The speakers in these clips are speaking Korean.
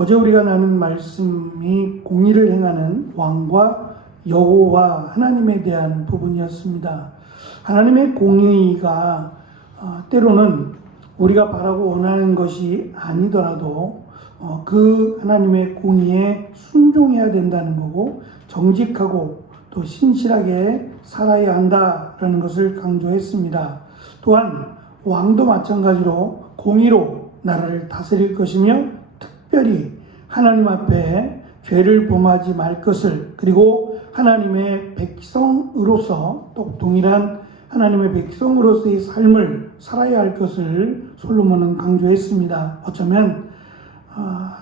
어제 우리가 나눈 말씀이 공의를 행하는 왕과 여호와 하나님에 대한 부분이었습니다. 하나님의 공의가 때로는 우리가 바라고 원하는 것이 아니더라도 그 하나님의 공의에 순종해야 된다는 거고, 정직하고 또 신실하게 살아야 한다라는 것을 강조했습니다. 또한 왕도 마찬가지로 공의로 나라를 다스릴 것이며, 특별히 하나님 앞에 죄를 범하지 말 것을, 그리고 하나님의 백성으로서 또 동일한 하나님의 백성으로서의 삶을 살아야 할 것을 솔로몬은 강조했습니다. 어쩌면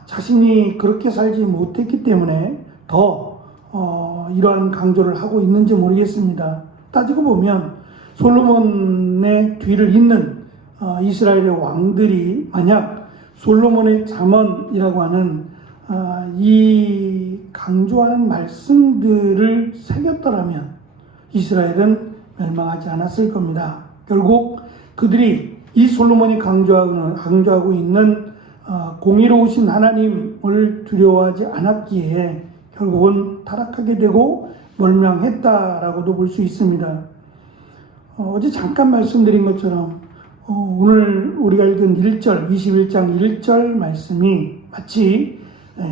자신이 그렇게 살지 못했기 때문에 더 이러한 강조를 하고 있는지 모르겠습니다. 따지고 보면 솔로몬의 뒤를 잇는 이스라엘의 왕들이 만약 솔로몬의 잠언이라고 하는 이 강조하는 말씀들을 새겼더라면 이스라엘은 멸망하지 않았을 겁니다. 결국 그들이 이 솔로몬이 강조하고 있는 공의로우신 하나님을 두려워하지 않았기에 결국은 타락하게 되고 멸망했다라고도 볼 수 있습니다. 어제 잠깐 말씀드린 것처럼 오늘 우리가 읽은 1절, 21장 1절 말씀이 마치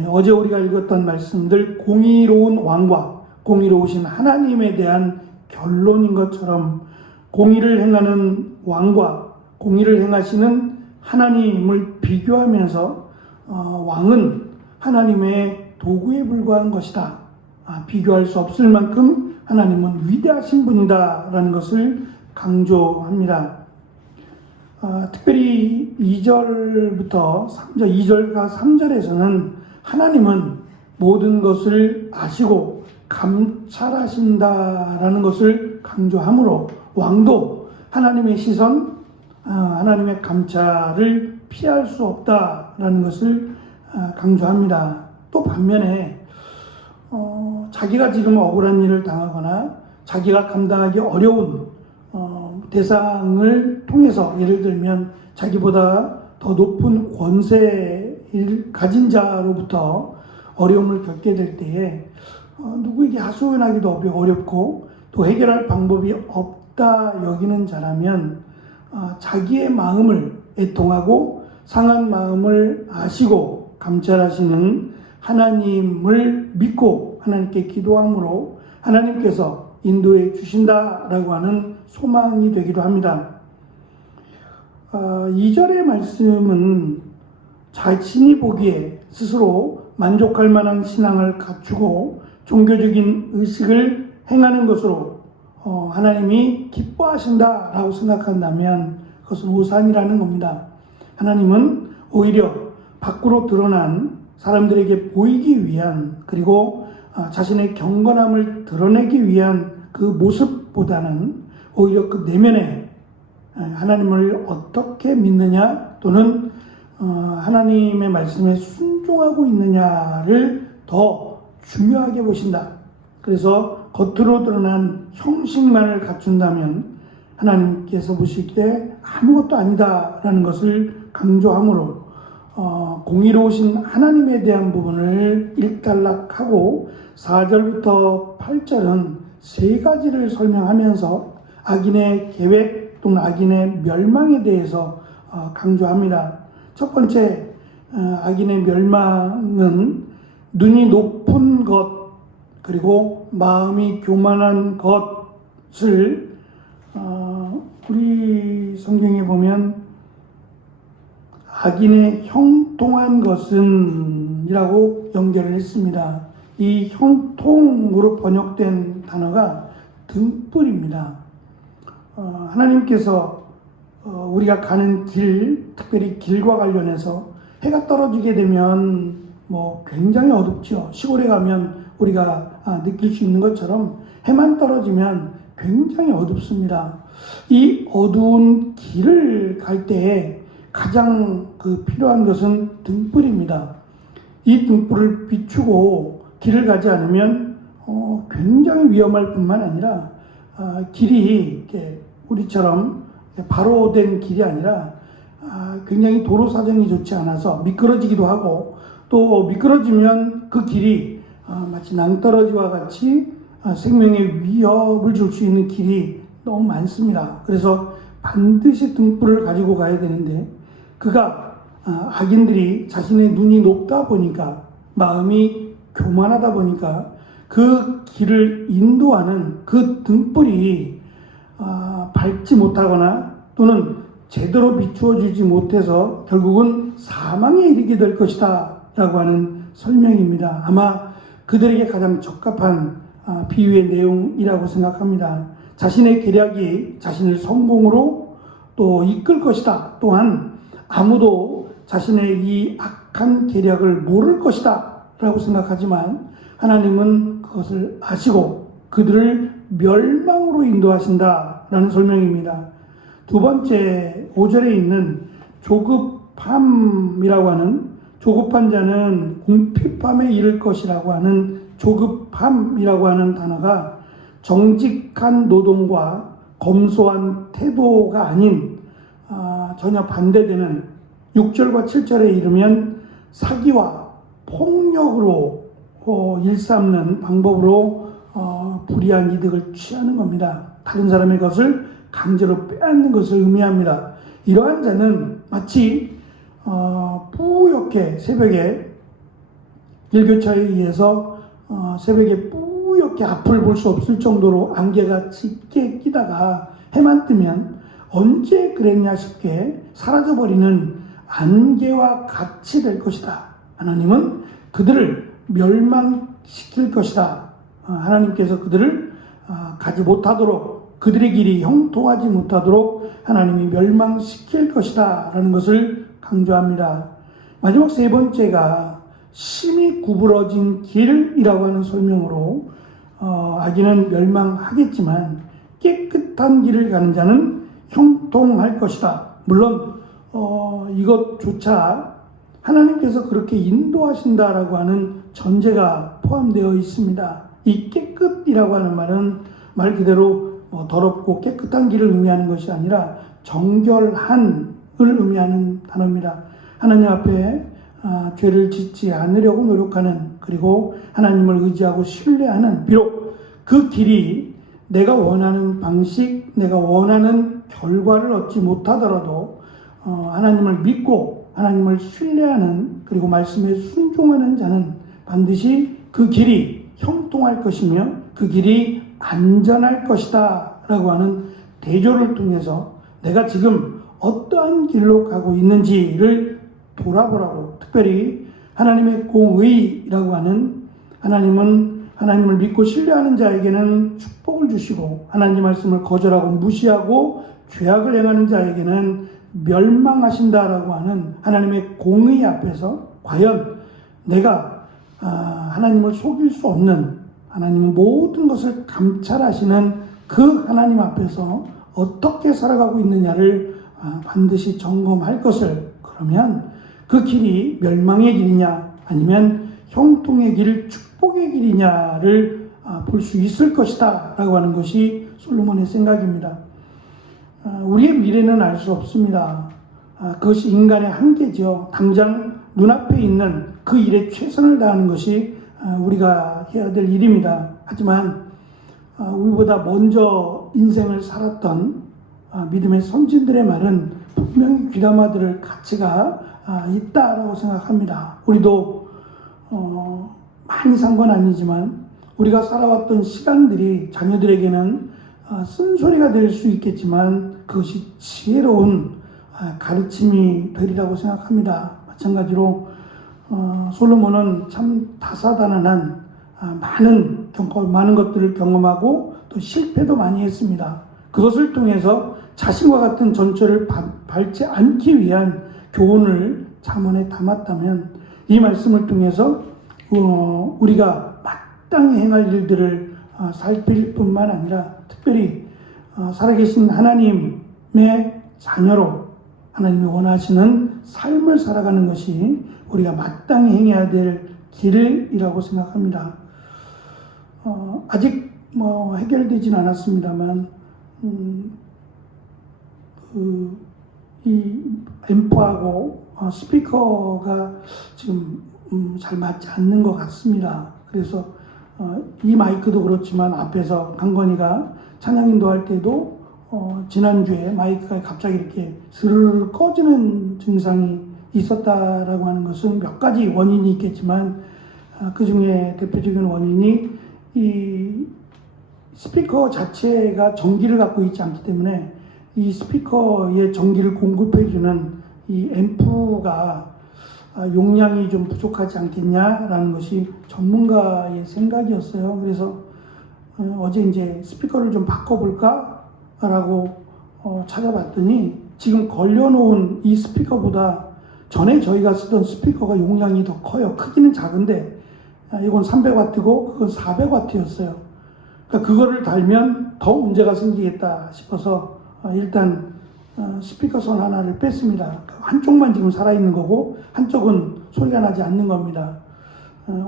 어제 우리가 읽었던 말씀들, 공의로운 왕과 공의로우신 하나님에 대한 결론인 것처럼 공의를 행하는 왕과 공의를 행하시는 하나님을 비교하면서 왕은 하나님의 도구에 불과한 것이다. 비교할 수 없을 만큼 하나님은 위대하신 분이다 라는 것을 강조합니다. 특별히 2절부터 3절, 2절과 3절에서는 하나님은 모든 것을 아시고 감찰하신다라는 것을 강조하므로 왕도 하나님의 시선, 하나님의 감찰을 피할 수 없다라는 것을 강조합니다. 또 반면에 자기가 지금 억울한 일을 당하거나 자기가 감당하기 어려운 대상을 통해서, 예를 들면 자기보다 더 높은 권세를 가진 자로부터 어려움을 겪게 될 때에 누구에게 하소연하기도 어렵고 또 해결할 방법이 없다 여기는 자라면 자기의 마음을 애통하고 상한 마음을 아시고 감찰하시는 하나님을 믿고 하나님께 기도함으로 하나님께서 인도해 주신다라고 하는 소망이 되기도 합니다. 2절의 말씀은 자신이 보기에 스스로 만족할 만한 신앙을 갖추고 종교적인 의식을 행하는 것으로 하나님이 기뻐하신다라고 생각한다면 그것은 오산이라는 겁니다. 하나님은 오히려 밖으로 드러난 사람들에게 보이기 위한, 그리고 자신의 경건함을 드러내기 위한 그 모습보다는 오히려 그 내면에 하나님을 어떻게 믿느냐 또는 하나님의 말씀에 순종하고 있느냐를 더 중요하게 보신다. 그래서 겉으로 드러난 형식만을 갖춘다면 하나님께서 보실 때 아무것도 아니다라는 것을 강조하므로 공의로우신 하나님에 대한 부분을 일단락하고 4절부터 8절은 세 가지를 설명하면서 악인의 계획 또는 악인의 멸망에 대해서 강조합니다. 첫 번째, 악인의 멸망은 눈이 높은 것 그리고 마음이 교만한 것을 우리 성경에 보면 악인의 형통한 것은 이라고 연결을 했습니다. 이 형통으로 번역된 단어가 등불입니다. 하나님께서 우리가 가는 길, 특별히 길과 관련해서 해가 떨어지게 되면 굉장히 어둡죠. 시골에 가면 우리가 느낄 수 있는 것처럼 해만 떨어지면 굉장히 어둡습니다. 이 어두운 길을 갈 때에 가장 필요한 것은 등불입니다. 이 등불을 비추고 길을 가지 않으면 굉장히 위험할 뿐만 아니라 길이 우리처럼 바로 된 길이 아니라 굉장히 도로 사정이 좋지 않아서 미끄러지기도 하고 또 미끄러지면 그 길이 마치 낭떠러지와 같이 생명에 위협을 줄 수 있는 길이 너무 많습니다. 그래서 반드시 등불을 가지고 가야 되는데 악인들이 자신의 눈이 높다 보니까 마음이 교만하다 보니까 그 길을 인도하는 그 등불이 밝지 못하거나 또는 제대로 비추어주지 못해서 결국은 사망에 이르게 될 것이다 라고 하는 설명입니다. 아마 그들에게 가장 적합한 비유의 내용이라고 생각합니다. 자신의 계략이 자신을 성공으로 또 이끌 것이다. 또한 아무도 자신의 이 악한 계략을 모를 것이다 라고 생각하지만 하나님은 그것을 아시고 그들을 멸망으로 인도하신다 라는 설명입니다. 두 번째 5절에 있는 조급함이라고 하는, 조급한 자는 궁핍함에 이를 것이라고 하는 조급함이라고 하는 단어가 정직한 노동과 검소한 태도가 아닌 전혀 반대되는 6절과 7절에 이르면 사기와 폭력으로 일삼는 방법으로 불이한 이득을 취하는 겁니다. 다른 사람의 것을 강제로 빼앗는 것을 의미합니다. 이러한 자는 마치 뿌옇게 새벽에 일교차에 의해서 새벽에 뿌옇게 앞을 볼 수 없을 정도로 안개가 짙게 끼다가 해만 뜨면 언제 그랬냐 싶게 사라져버리는 안개와 같이 될 것이다. 하나님은 그들을 멸망시킬 것이다. 하나님께서 그들을 가지 못하도록, 그들의 길이 형통하지 못하도록 하나님이 멸망시킬 것이다 라는 것을 강조합니다. 마지막 세 번째가 심히 구부러진 길이라고 하는 설명으로 악인은 멸망하겠지만 깨끗한 길을 가는 자는 형통할 것이다. 물론 이것조차 하나님께서 그렇게 인도하신다라고 하는 전제가 포함되어 있습니다. 이 깨끗이라고 하는 말은 말 그대로 더럽고 깨끗한 길을 의미하는 것이 아니라 정결한을 의미하는 단어입니다. 하나님 앞에 죄를 짓지 않으려고 노력하는, 그리고 하나님을 의지하고 신뢰하는, 비록 그 길이 내가 원하는 방식, 내가 원하는 결과를 얻지 못하더라도 하나님을 믿고 하나님을 신뢰하는, 그리고 말씀에 순종하는 자는 반드시 그 길이 형통할 것이며 그 길이 안전할 것이다 라고 하는 대조를 통해서 내가 지금 어떠한 길로 가고 있는지를 돌아보라고, 특별히 하나님의 공의라고 하는, 하나님은 하나님을 믿고 신뢰하는 자에게는 축복을 주시고 하나님 말씀을 거절하고 무시하고 죄악을 행하는 자에게는 멸망하신다라고 하는 하나님의 공의 앞에서 과연 내가 하나님을 속일 수 없는, 하나님은 모든 것을 감찰하시는 그 하나님 앞에서 어떻게 살아가고 있느냐를 반드시 점검할 것을, 그러면 그 길이 멸망의 길이냐 아니면 형통의 길, 축복의 길이냐를 볼 수 있을 것이다 라고 하는 것이 솔로몬의 생각입니다. 우리의 미래는 알 수 없습니다. 그것이 인간의 한계죠. 당장 눈앞에 있는 그 일에 최선을 다하는 것이 우리가 해야 될 일입니다. 하지만 우리보다 먼저 인생을 살았던 믿음의 선진들의 말은 분명히 귀담아 들을 가치가 있다라고 생각합니다. 우리도 많이 산 건 아니지만 우리가 살아왔던 시간들이 자녀들에게는 쓴소리가 될 수 있겠지만 그것이 지혜로운 가르침이 되리라고 생각합니다. 마찬가지로 솔로몬은 참 다사다난한 많은 것들을 경험하고 또 실패도 많이 했습니다. 그것을 통해서 자신과 같은 전철을 밟지 않기 위한 교훈을 잠언에 담았다면 이 말씀을 통해서 우리가 마땅히 행할 일들을 살필 뿐만 아니라 특별히 살아계신 하나님의 자녀로 하나님이 원하시는 삶을 살아가는 것이 우리가 마땅히 행해야 될 길이라고 생각합니다. 아직 해결되진 않았습니다만 이 앰프하고 스피커가 지금 잘 맞지 않는 것 같습니다. 그래서 이 마이크도 그렇지만 앞에서 강건이가 찬양 인도할 때도 지난주에 마이크가 갑자기 이렇게 스르르 꺼지는 증상이 있었다라고 하는 것은 몇 가지 원인이 있겠지만 그 중에 대표적인 원인이 이 스피커 자체가 전기를 갖고 있지 않기 때문에 이 스피커에 전기를 공급해주는 이 앰프가 용량이 좀 부족하지 않겠냐라는 것이 전문가의 생각이었어요. 그래서 어제 이제 스피커를 좀 바꿔볼까라고 찾아봤더니 지금 걸려놓은 이 스피커보다 전에 저희가 쓰던 스피커가 용량이 더 커요. 크기는 작은데 이건 300W고 그건 400W였어요. 그러니까 그거를 달면 더 문제가 생기겠다 싶어서 일단 스피커 선 하나를 뺐습니다. 한쪽만 지금 살아있는 거고 한쪽은 소리가 나지 않는 겁니다.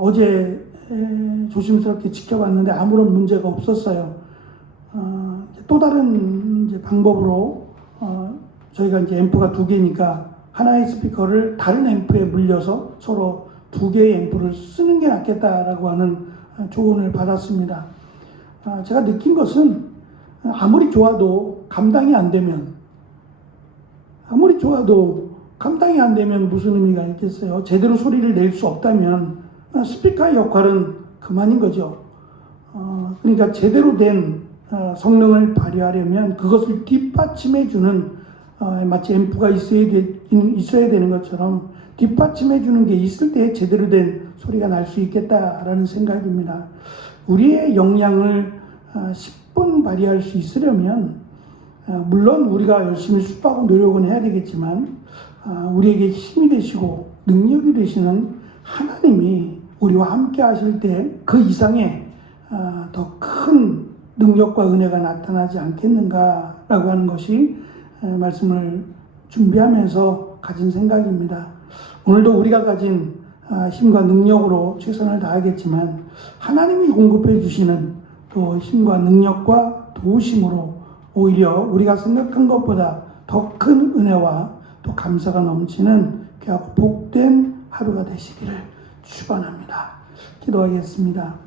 어제 조심스럽게 지켜봤는데 아무런 문제가 없었어요. 또 다른 이제 방법으로 저희가 이제 앰프가 두 개니까 하나의 스피커를 다른 앰프에 물려서 서로 두 개의 앰프를 쓰는 게 낫겠다라고 하는 조언을 받았습니다. 제가 느낀 것은 아무리 좋아도 감당이 안 되면 무슨 의미가 있겠어요? 제대로 소리를 낼 수 없다면 스피커의 역할은 그만인 거죠. 그러니까 제대로 된 성능을 발휘하려면 그것을 뒷받침해주는 마치 앰프가 있어야 되는 것처럼 뒷받침해주는 게 있을 때 제대로 된 소리가 날 수 있겠다라는 생각입니다. 우리의 역량을 10분 발휘할 수 있으려면 물론 우리가 열심히 수고하고 노력은 해야 되겠지만 우리에게 힘이 되시고 능력이 되시는 하나님이 우리와 함께 하실 때 그 이상의 더 큰 능력과 은혜가 나타나지 않겠는가라고 하는 것이 말씀을 준비하면서 가진 생각입니다. 오늘도 우리가 가진 힘과 능력으로 최선을 다하겠지만 하나님이 공급해 주시는 또 힘과 능력과 도우심으로 오히려 우리가 생각한 것보다 더 큰 은혜와 또 감사가 넘치는 귀하고 복된 하루가 되시기를 축원합니다. 기도하겠습니다.